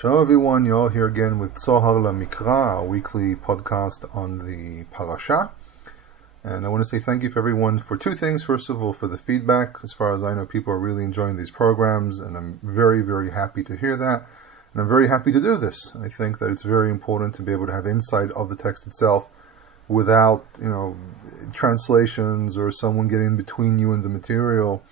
Shalom everyone, you're all here again with Zohar LaMikra, our weekly podcast on the parasha. And I want to say thank you for everyone for two things. First of all, for the feedback. As far as I know, people are really enjoying these programs, and I'm very, very happy to hear that. And I'm very happy to do this. I think that it's very important to be able to have insight of the text itself without, translations or someone getting in between you and the material.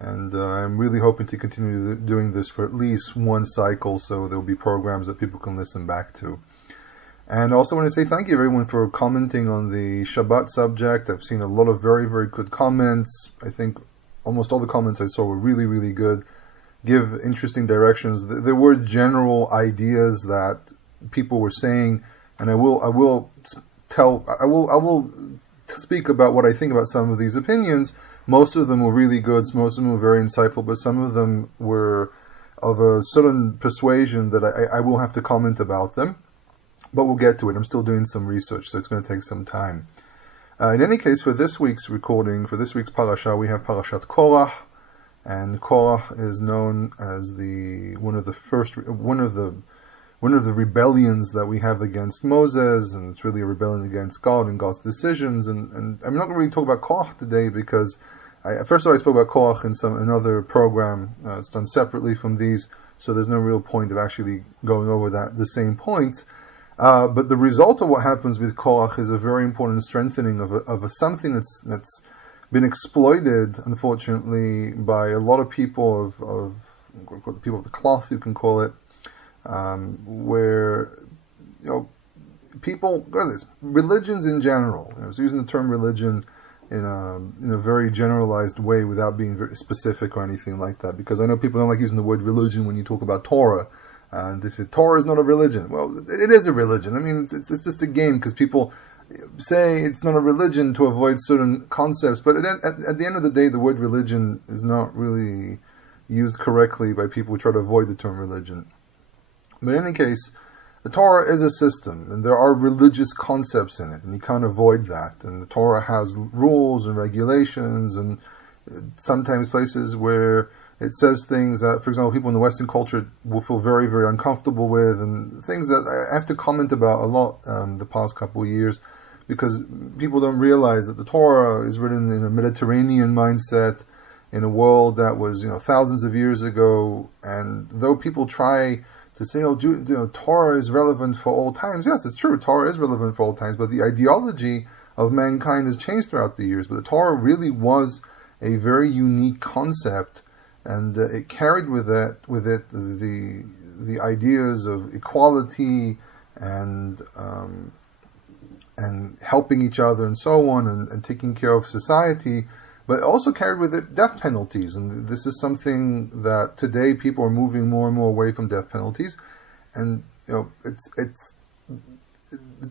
And I'm really hoping to continue doing this for at least one cycle, so there will be programs that people can listen back to. And I also want to say thank you everyone for commenting on the Shabbat subject. I've seen a lot of very, very good comments. I think almost all the comments I saw were really, really good. Give interesting directions. There were general ideas that people were saying, and I will speak about what I think about some of these opinions. Most of them were really good, most of them were very insightful, but some of them were of a certain persuasion that I will have to comment about them. But we'll get to it. I'm still doing some research, so it's going to take some time. In any case, for this week's recording, for this week's parasha, we have Parashat Qorach, and Qorach is known as one of the rebellions that we have against Moses, and it's really a rebellion against God and God's decisions. And I'm not going to really talk about Qorach today because first of all, I spoke about Qorach in another program. It's done separately from these, so there's no real point of actually going over the same points. But the result of what happens with Qorach is a very important strengthening of something that's been exploited, unfortunately, by a lot of people of people of the cloth, you can call it. Where people go to this religions in general. I was using the term religion in a very generalized way without being very specific or anything like that, because I know people don't like using the word religion when you talk about Torah, and they say Torah is not a religion. Well, it is a religion. I mean, it's just a game, because people say it's not a religion to avoid certain concepts, but at the end of the day, the word religion is not really used correctly by people who try to avoid the term religion. But in any case, the Torah is a system, and there are religious concepts in it, and you can't avoid that. And the Torah has rules and regulations, and sometimes places where it says things that, for example, people in the Western culture will feel very, very uncomfortable with, and things that I have to comment about a lot the past couple of years, because people don't realize that the Torah is written in a Mediterranean mindset, in a world that was, thousands of years ago. And though people try to say, Torah is relevant for all times. Yes, it's true. Torah is relevant for all times, but the ideology of mankind has changed throughout the years. But the Torah really was a very unique concept, and it carried with it the ideas of equality and helping each other and so on, and taking care of society. But it also carried with it death penalties, and this is something that today people are moving more and more away from death penalties. And the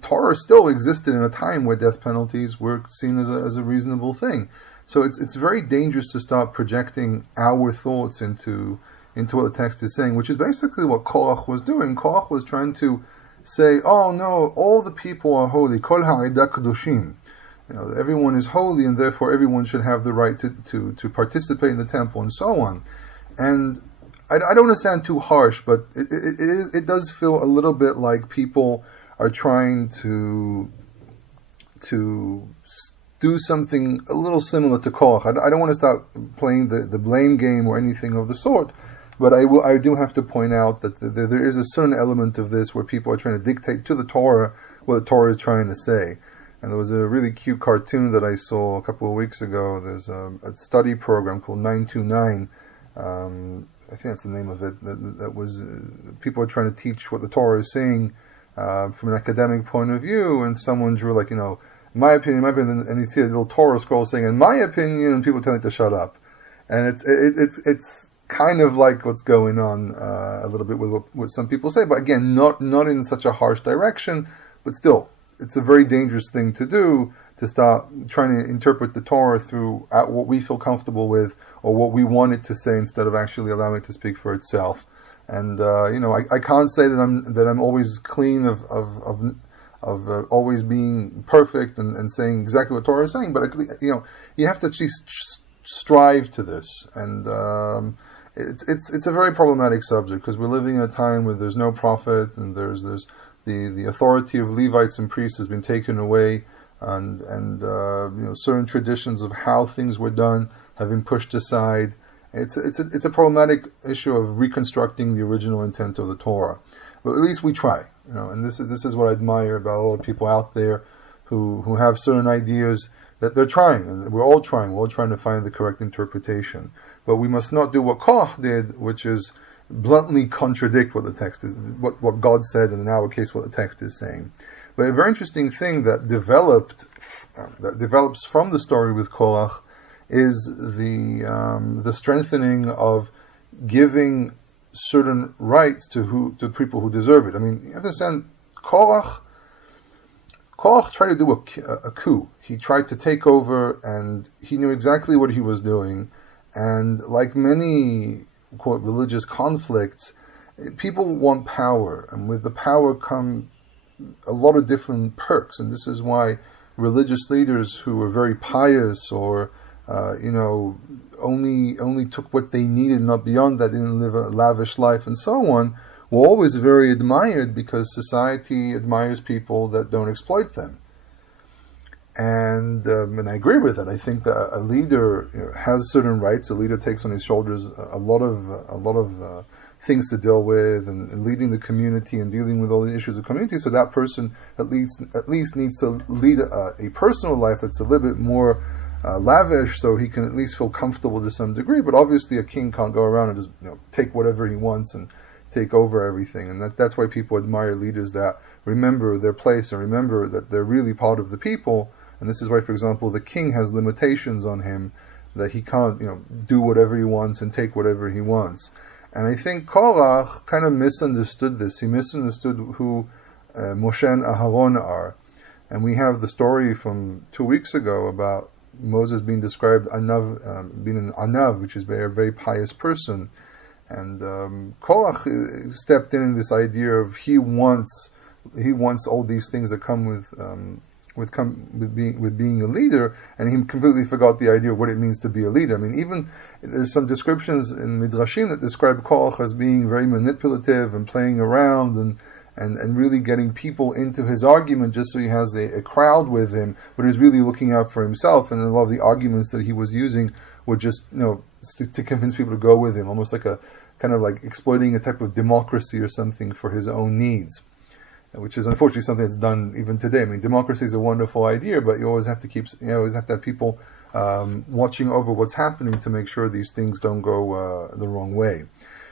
Torah still existed in a time where death penalties were seen as a reasonable thing. So it's very dangerous to start projecting our thoughts into what the text is saying, which is basically what Qorach was doing. Qorach was trying to say, oh no, all the people are holy, kol ha'edah kadoshim. Everyone is holy, and therefore everyone should have the right to participate in the temple, and so on. And I don't want to sound too harsh, but it does feel a little bit like people are trying to do something a little similar to Qorach. I don't want to start playing the blame game or anything of the sort, but I do have to point out that there is a certain element of this where people are trying to dictate to the Torah what the Torah is trying to say. And there was a really cute cartoon that I saw a couple of weeks ago. There's a study program called 929. I think that's the name of it. That was people are trying to teach what the Torah is saying from an academic point of view. And someone drew my opinion, and you see a little Torah scroll saying, "In my opinion," and people telling to shut up. And it's kind of like what's going on a little bit with what some people say, but again, not in such a harsh direction, but still. It's a very dangerous thing to do, to start trying to interpret the Torah through what we feel comfortable with or what we want it to say, instead of actually allowing it to speak for itself. And I can't say that I'm always clean of always being perfect and saying exactly what Torah is saying, but you have to at least strive to this. And it's a very problematic subject because we're living in a time where there's no prophet and there's the authority of Levites and priests has been taken away, and certain traditions of how things were done have been pushed aside. It's a problematic issue of reconstructing the original intent of the Torah, but at least we try, and this is what I admire about all the people out there who have certain ideas that they're trying, and we're all trying to find the correct interpretation. But we must not do what Qorach did, which is bluntly contradict what the text is, what God said, and in our case, what the text is saying. But a very interesting thing that develops from the story with Qorach is the strengthening of giving certain rights to people who deserve it. I mean, you have to understand, Qorach tried to do a coup. He tried to take over, and he knew exactly what he was doing. And like many, quote, religious conflicts, people want power, and with the power come a lot of different perks. And this is why religious leaders who were very pious or only took what they needed, not beyond that, didn't live a lavish life and so on, were always very admired because society admires people that don't exploit them. And I agree with that. I think that a leader has certain rights. A leader takes on his shoulders a lot of things to deal with, and leading the community and dealing with all the issues of community. So that person at least needs to lead a personal life that's a little bit more lavish, so he can at least feel comfortable to some degree. But obviously, a king can't go around and just take whatever he wants and take over everything. And that's why people admire leaders that remember their place and remember that they're really part of the people. And this is why, for example, the king has limitations on him, that he can't, do whatever he wants and take whatever he wants. And I think Qorach kind of misunderstood this. He misunderstood who Moshe and Aharon are. And we have the story from 2 weeks ago about Moses being described being an anav, which is a very pious person. And Qorach stepped in this idea of he wants all these things that come with being a leader, and he completely forgot the idea of what it means to be a leader. I mean, even there's some descriptions in Midrashim that describe Qorach as being very manipulative and playing around and really getting people into his argument just so he has a crowd with him, but he's really looking out for himself, and a lot of the arguments that he was using were just to convince people to go with him, almost like a kind of like exploiting a type of democracy or something for his own needs, which is unfortunately something that's done even today. I mean, democracy is a wonderful idea, but you always have to have people watching over what's happening to make sure these things don't go the wrong way.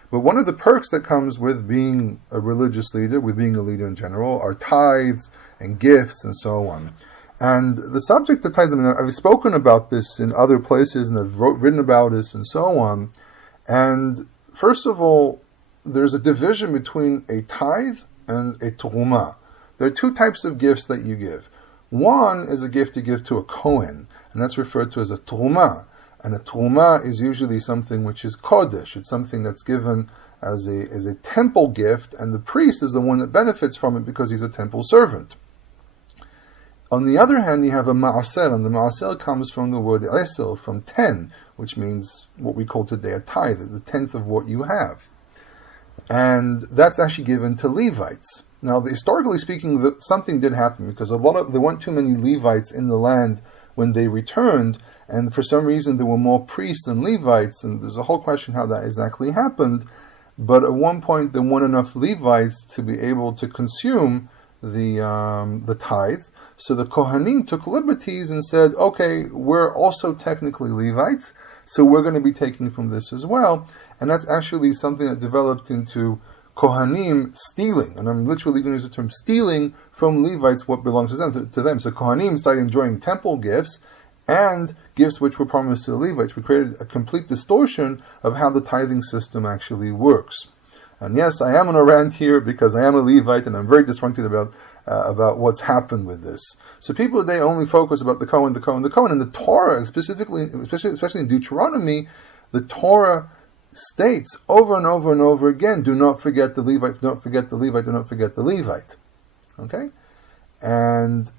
But one of the perks that comes with being a religious leader, with being a leader in general, are tithes and gifts and so on. And the subject of tithes, I mean, I've spoken about this in other places and I've written about this and so on. And first of all, there's a division between a tithe and a terumah. There are two types of gifts that you give. One is a gift you give to a Kohen, and that's referred to as a terumah. And a terumah is usually something which is kodesh. It's something that's given as a temple gift, and the priest is the one that benefits from it because he's a temple servant. On the other hand, you have a ma'aser, and the ma'aser comes from the word esel, from 10, which means what we call today a tithe, the tenth of what you have. And that's actually given to Levites. Now, historically speaking, something did happen because there weren't too many Levites in the land when they returned, and for some reason there were more priests than Levites, and there's a whole question how that exactly happened. But at one point, there weren't enough Levites to be able to consume the tithes, so the Kohanim took liberties and said, okay, we're also technically Levites, so we're going to be taking from this as well. And that's actually something that developed into Kohanim stealing, and I'm literally going to use the term stealing from Levites what belongs to them. So Kohanim started enjoying temple gifts and gifts which were promised to the Levites. We created a complete distortion of how the tithing system actually works. And yes, I am on a rant here because I am a Levite and I'm very disgruntled about what's happened with this. So people today only focus about the Kohen, and the Torah, especially in Deuteronomy, the Torah states over and over and over again, do not forget the Levite, do not forget the Levite, do not forget the Levite. Okay? And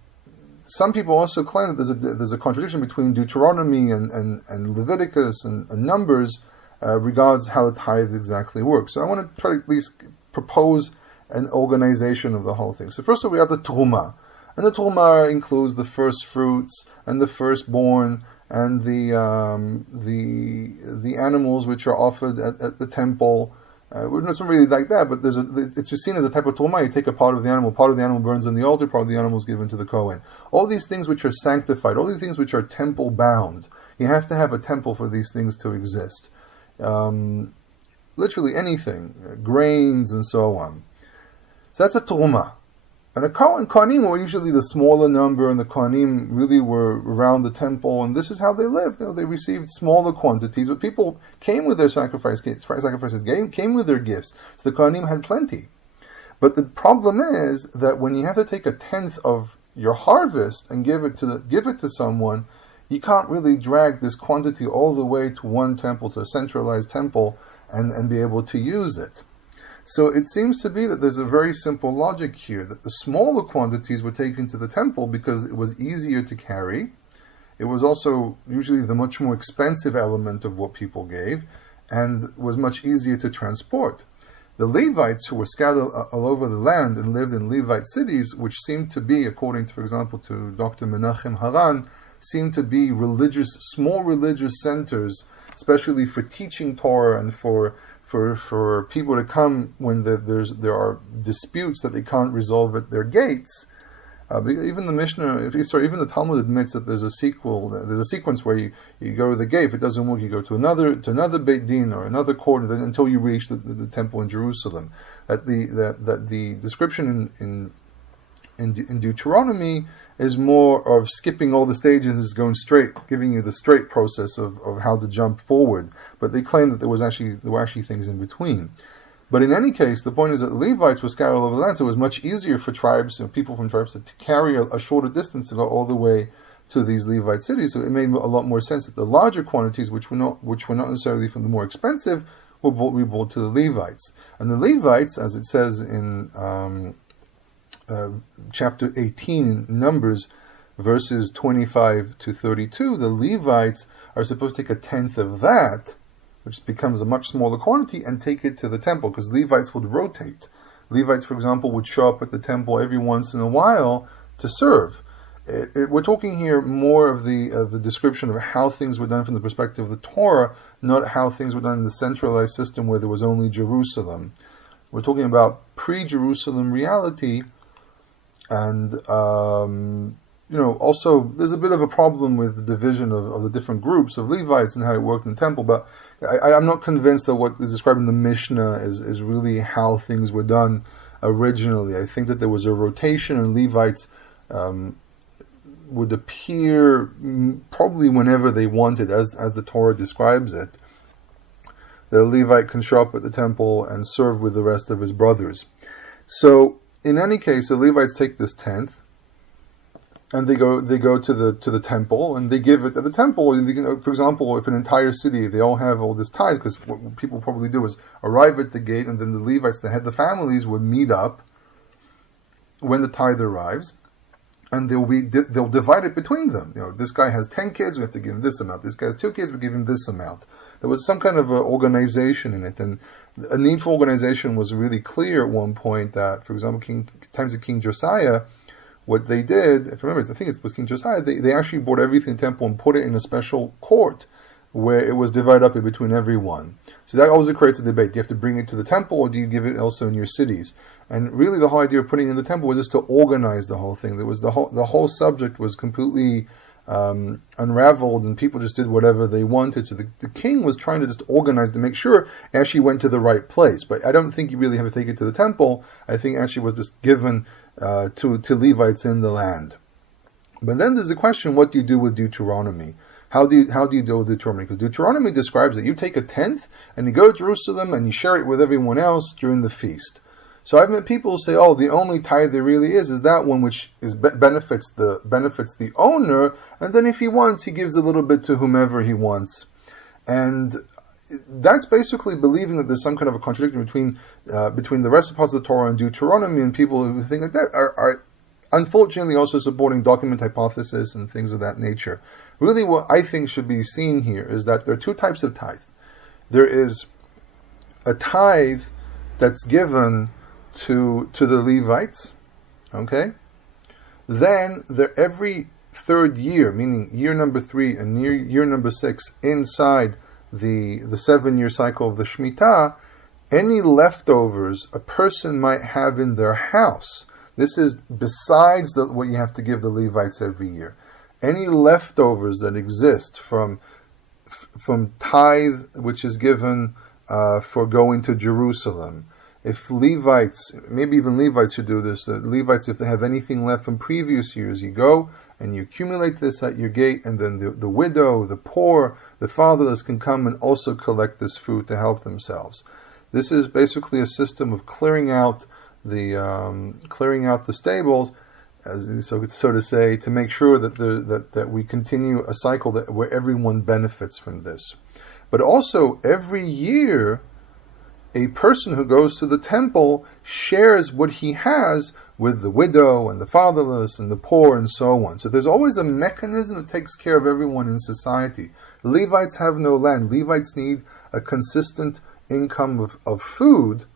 some people also claim that there's a contradiction between Deuteronomy and Leviticus and Numbers, regards how the tithe exactly works. So I want to try to at least propose an organization of the whole thing. So first of all, we have the Truma. And the Truma includes the first fruits and the firstborn and the animals which are offered at the temple. It's not really like that, but it's just seen as a type of Truma. You take a part of the animal burns on the altar, part of the animal is given to the Kohen. All these things which are sanctified, all these things which are temple bound, you have to have a temple for these things to exist. Literally anything, grains and so on. So that's a Truma. And the Kohanim were usually the smaller number, and the Kohanim really were around the temple, and this is how they lived. They received smaller quantities, but people came with their sacrifices, came with their gifts. So the Kohanim had plenty. But the problem is that when you have to take a tenth of your harvest and give it to someone, you can't really drag this quantity all the way to one temple, to a centralized temple, and be able to use it. So it seems to be that there's a very simple logic here, that the smaller quantities were taken to the temple because it was easier to carry. It was also usually the much more expensive element of what people gave, and was much easier to transport. The Levites, who were scattered all over the land and lived in Levite cities, which seemed to be, according to, for example, to Dr. Menachem Haran, seemed to be small religious centers, especially for teaching Torah and for people to come when there are disputes that they can't resolve at their gates. Even the Mishnah, even the Talmud admits that there's a sequence where you go to the gate. If it doesn't work, you go to another Beit Din or another court until you reach the temple in Jerusalem. That the description in Deuteronomy is more of skipping all the stages, is going straight, giving you the straight process of how to jump forward. But they claim that there were actually things in between. But in any case, the point is that the Levites were scattered all over the land, so it was much easier for tribes and people from tribes to carry a shorter distance to go all the way to these Levite cities. So it made a lot more sense that the larger quantities, which were not necessarily from the more expensive, were brought to the Levites. And the Levites, as it says in chapter 18 in Numbers, verses 25 to 32, the Levites are supposed to take a tenth of that, which becomes a much smaller quantity, and take it to the temple, because Levites would rotate. Levites, for example, would show up at the temple every once in a while to serve. We're talking here more of the description of how things were done from the perspective of the Torah, not how things were done in the centralized system where there was only Jerusalem. We're talking about pre-Jerusalem reality, and also there's a bit of a problem with the division of the different groups of Levites and how it worked in the temple, but I'm not convinced that what is described in the Mishnah is really how things were done originally. I think that there was a rotation, and Levites would appear probably whenever they wanted, as the Torah describes it. The Levite can show up at the temple and serve with the rest of his brothers. So in any case, the Levites take this tenth, and they go to the temple, and they give it at the temple. For example, if an entire city, they all have all this tithe, because what people probably do is arrive at the gate, and then the Levites, the head, the families would meet up when the tithe arrives, and they'll divide it between them. This guy has 10 kids, we have to give him this amount. This guy has 2 kids, we give him this amount. There was some kind of organization in it, and a need for organization was really clear at one point. That, for example, times of King Josiah, what they did, if I remember, I think it was King Josiah, they actually brought everything in the temple and put it in a special court where it was divided up in between everyone. So that always creates a debate. Do you have to bring it to the temple, or do you give it also in your cities? And really the whole idea of putting it in the temple was just to organize the whole thing. There was the whole subject was completely unraveled, and people just did whatever they wanted. So the king was trying to just organize to make sure it actually went to the right place. But I don't think you really have to take it to the temple. I think actually was just given to Levites in the land. But then there's the question: what do you do with Deuteronomy? How do you deal with Deuteronomy? Because Deuteronomy describes that you take a tenth and you go to Jerusalem and you share it with everyone else during the feast. So I've met people say, "Oh, the only tithe there really is that one which benefits the owner, and then if he wants, he gives a little bit to whomever he wants." And that's basically believing that there's some kind of a contradiction between the rest of parts of the Torah and Deuteronomy, and people who think like that are unfortunately also supporting document hypothesis and things of that nature. Really what I think should be seen here is that there are 2 types of tithe. there is a tithe that's given to the Levites, okay? Then every third year, meaning year number 3 and year number 6, inside the 7-year cycle of the Shemitah, any leftovers a person might have in their house, this is besides what you have to give the Levites every year, any leftovers that exist from tithe, which is given for going to Jerusalem. If Levites, maybe even Levites should do this, Levites, if they have anything left from previous years, you go and you accumulate this at your gate, and then the widow, the poor, the fatherless can come and also collect this food to help themselves. This is basically a system of clearing out the stables, so to say, to make sure that we continue a cycle where everyone benefits from this. But also every year, a person who goes to the temple shares what he has with the widow and the fatherless and the poor and so on. So there's always a mechanism that takes care of everyone in society. Levites have no land. Levites need a consistent income of food,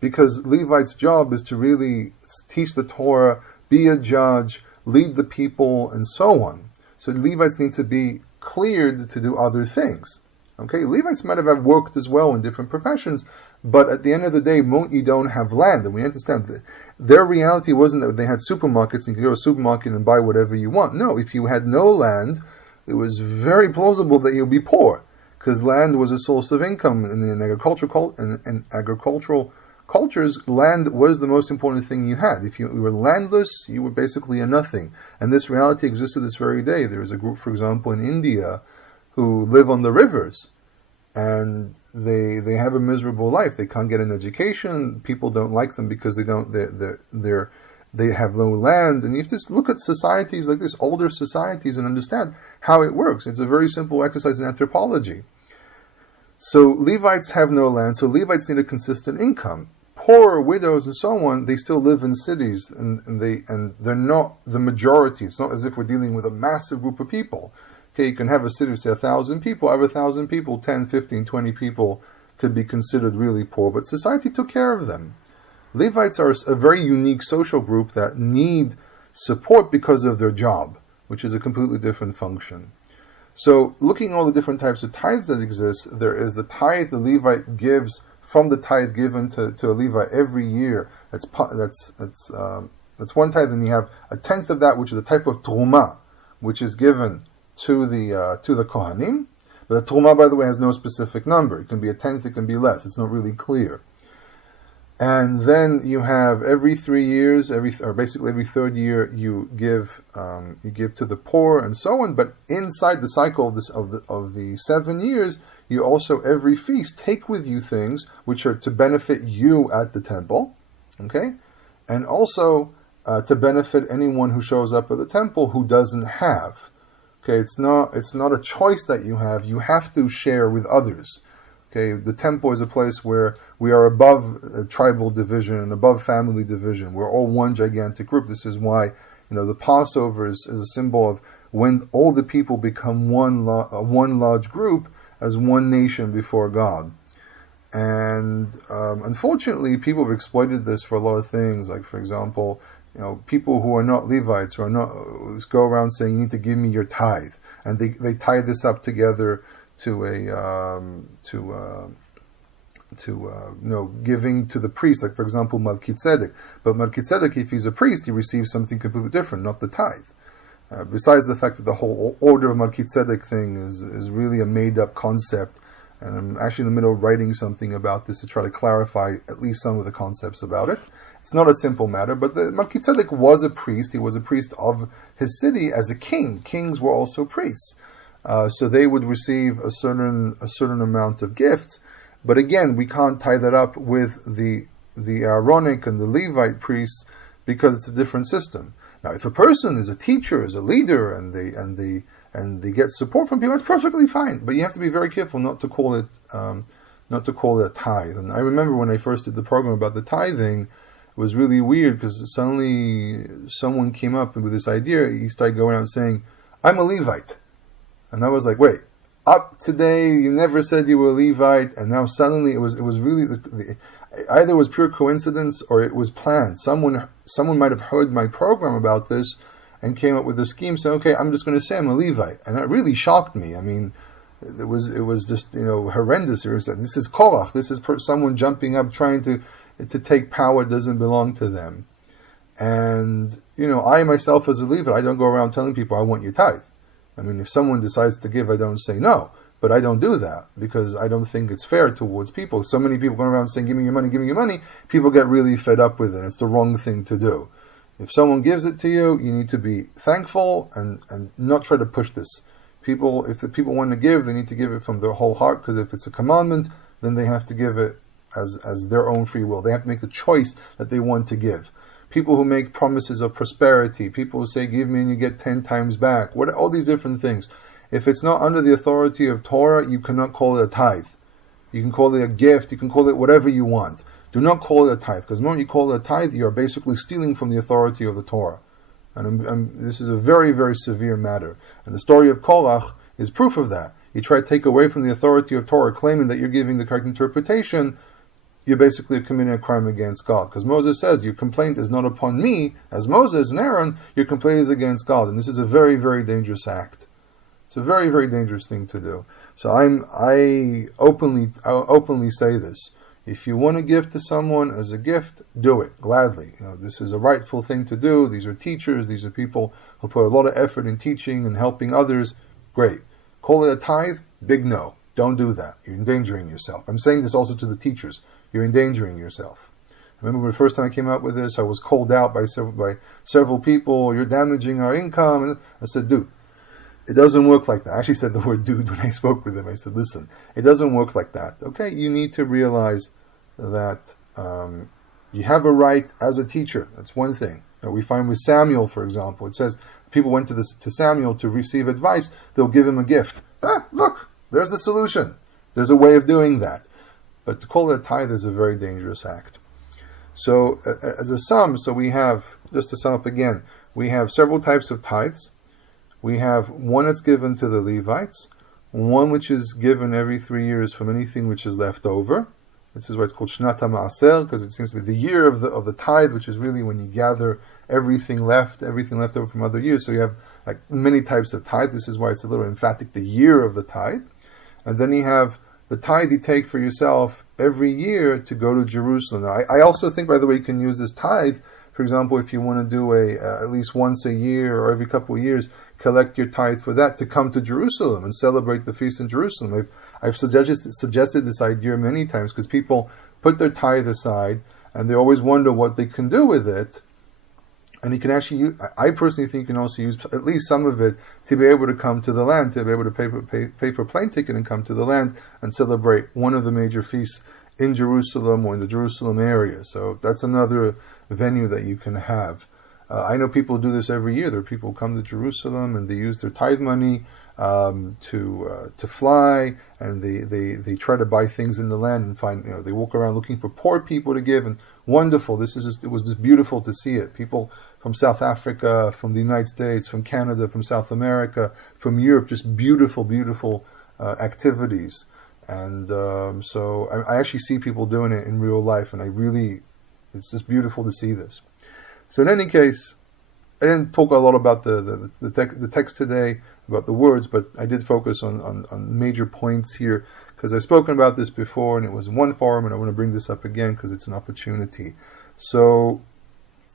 because Levites' job is to really teach the Torah, be a judge, lead the people, and so on. So Levites need to be cleared to do other things. Okay, Levites might have worked as well in different professions, but at the end of the day, you don't have land. And we understand that their reality wasn't that they had supermarkets and you could go to a supermarket and buy whatever you want. No, if you had no land, it was very plausible that you'd be poor, because land was a source of income. In agricultural cultures, land was the most important thing you had. If you were landless, you were basically a nothing. And this reality existed this very day. There is a group, for example, in India, who live on the rivers, and they have a miserable life. They can't get an education. People don't like them because they have no land. And you have to look at societies like this, older societies, and understand how it works. It's a very simple exercise in anthropology. So Levites have no land, so Levites need a consistent income. Poor widows and so on, they still live in cities, and they're not the majority. It's not as if we're dealing with a massive group of people. Okay, you can have a city of, say, 1,000 people. Out of 1,000 people, 10, 15, 20 people could be considered really poor, but society took care of them. Levites are a very unique social group that need support because of their job, which is a completely different function. So, looking at all the different types of tithes that exist, there is the tithe the Levite gives from the tithe given to a Levite every year. That's one tithe, and you have a tenth of that, which is a type of truma, which is given to the Kohanim. But the Truma, by the way, has no specific number. It can be a tenth, it can be less. It's not really clear. And then you have every 3 years, basically every third year, you give to the poor and so on. But inside the cycle of the 7 years, you also every feast take with you things which are to benefit you at the temple, okay, and also to benefit anyone who shows up at the temple who doesn't have. Okay, it's not a choice that you have. You have to share with others. Okay, the temple is a place where we are above tribal division and above family division. We're all one gigantic group. This is why, the Passover is a symbol of when all the people become one large group as one nation before God. And unfortunately, people have exploited this for a lot of things. Like, for example, people who are not Levites or go around saying, you need to give me your tithe, and they tie this up together to giving to the priest, like for example Melchizedek. But Melchizedek, if he's a priest, he receives something completely different, not the tithe. Besides the fact that the whole order of Melchizedek thing is really a made-up concept, and I'm actually in the middle of writing something about this to try to clarify at least some of the concepts about it. It's not a simple matter, but Melchizedek was a priest. He was a priest of his city as a king. Kings were also priests. So they would receive a certain amount of gifts. But again, we can't tie that up with the Aaronic and the Levite priests because it's a different system. Now, if a person is a teacher, is a leader, and they get support from people, that's perfectly fine. But you have to be very careful not to call it a tithe. And I remember when I first did the program about the tithing, it was really weird because suddenly someone came up with this idea. He started going out saying, "I'm a Levite," and I was like, "Wait, up today you never said you were a Levite, and now suddenly it was really either it was pure coincidence or it was planned. Someone might have heard my program about this and came up with a scheme saying, okay, I'm just going to say I'm a Levite, and it really shocked me. I mean, it was just horrendous. This is Qorach. This is someone jumping up trying to take power that doesn't belong to them. And I myself as a Levite, I don't go around telling people I want your tithe. I mean, if someone decides to give, I don't say no, but I don't do that because I don't think it's fair towards people. So many people going around saying, give me your money, people get really fed up with it. It's the wrong thing to do. If someone gives it to you, you need to be thankful and not try to push this. If the people want to give, they need to give it from their whole heart, because if it's a commandment, then they have to give it as their own free will. They have to make the choice that they want to give. People who make promises of prosperity, people who say, give me and you get 10 times back, all these different things. If it's not under the authority of Torah, you cannot call it a tithe. You can call it a gift, you can call it whatever you want. Do not call it a tithe, because the moment you call it a tithe, you are basically stealing from the authority of the Torah. And this is a very, very severe matter. And the story of Qorach is proof of that. You try to take away from the authority of Torah, claiming that you're giving the correct interpretation, you're basically committing a crime against God. Because Moses says, your complaint is not upon me, as Moses and Aaron, your complaint is against God. And this is a very, very dangerous act. It's a very, very dangerous thing to do. So I openly say this. If you want to give to someone as a gift, do it gladly. This is a rightful thing to do. These are teachers. These are people who put a lot of effort in teaching and helping others. Great. Call it a tithe? Big no. Don't do that. You're endangering yourself. I'm saying this also to the teachers. You're endangering yourself. I remember the first time I came out with this, I was called out by several people. You're damaging our income. And I said, dude, it doesn't work like that. I actually said the word dude when I spoke with him. I said, listen, it doesn't work like that. Okay, you need to realize that you have a right as a teacher. That's one thing. We find with Samuel, for example, it says people went to Samuel to receive advice. They'll give him a gift. Look, there's a solution. There's a way of doing that. But to call it a tithe is a very dangerous act. So as a sum, we have, just to sum up again, we have several types of tithes. We have one that's given to the Levites, one which is given every 3 years from anything which is left over. This is why it's called Shnat HaMa'aser, because it seems to be the year of the tithe, which is really when you gather everything left over from other years. So you have like many types of tithe. This is why it's a little emphatic, the year of the tithe. And then you have the tithe you take for yourself every year to go to Jerusalem. Now, I also think, by the way, you can use this tithe. For example, if you want to do at least once a year or every couple of years, collect your tithe for that to come to Jerusalem and celebrate the feast in Jerusalem. I've suggested this idea many times because people put their tithe aside and they always wonder what they can do with it. And you can actually I personally think you can also use at least some of it to be able to come to the land, to be able to pay for a plane ticket and come to the land and celebrate one of the major feasts in Jerusalem or in the Jerusalem area. So that's another venue that you can have. I know people do this every year. There are people who come to Jerusalem and they use their tithe money to fly, and they try to buy things in the land and find, they walk around looking for poor people to give, and wonderful. It was just beautiful to see it. People from South Africa, from the United States, from Canada, from South America, from Europe, just beautiful, beautiful activities. And so I actually see people doing it in real life, and it's just beautiful to see this. So in any case, I didn't talk a lot about the text today, about the words, but I did focus on major points here, because I've spoken about this before, and it was in one forum, and I want to bring this up again, because it's an opportunity. So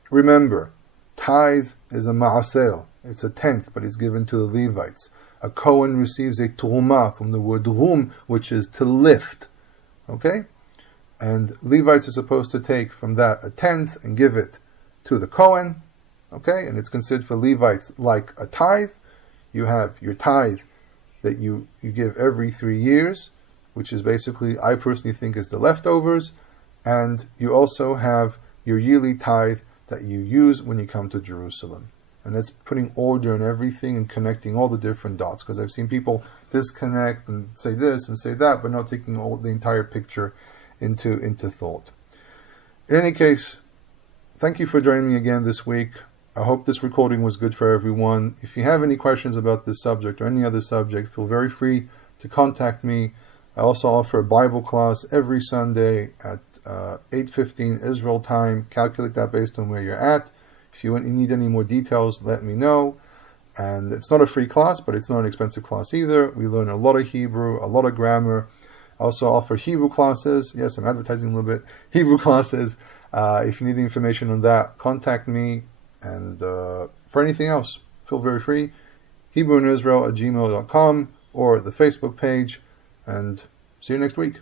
remember, tithe is a ma'asel. It's a tenth, but it's given to the Levites. A Kohen receives a truma from the word rum, which is to lift. Okay? And Levites are supposed to take from that a tenth and give it to the Kohen. Okay? And it's considered for Levites like a tithe. You have your tithe that you give every 3 years, which is basically, I personally think, is the leftovers. And you also have your yearly tithe that you use when you come to Jerusalem. And that's putting order in everything and connecting all the different dots. Because I've seen people disconnect and say this and say that, but not taking the entire picture into thought. In any case, thank you for joining me again this week. I hope this recording was good for everyone. If you have any questions about this subject or any other subject, feel very free to contact me. I also offer a Bible class every Sunday at 8:15 Israel time. Calculate that based on where you're at. If you need any more details, let me know. And it's not a free class, but it's not an expensive class either. We learn a lot of Hebrew, a lot of grammar. I also offer Hebrew classes. Yes, I'm advertising a little bit. Hebrew classes. If you need information on that, contact me. And for anything else, feel very free. HebrewInIsrael@gmail.com or the Facebook page. And see you next week.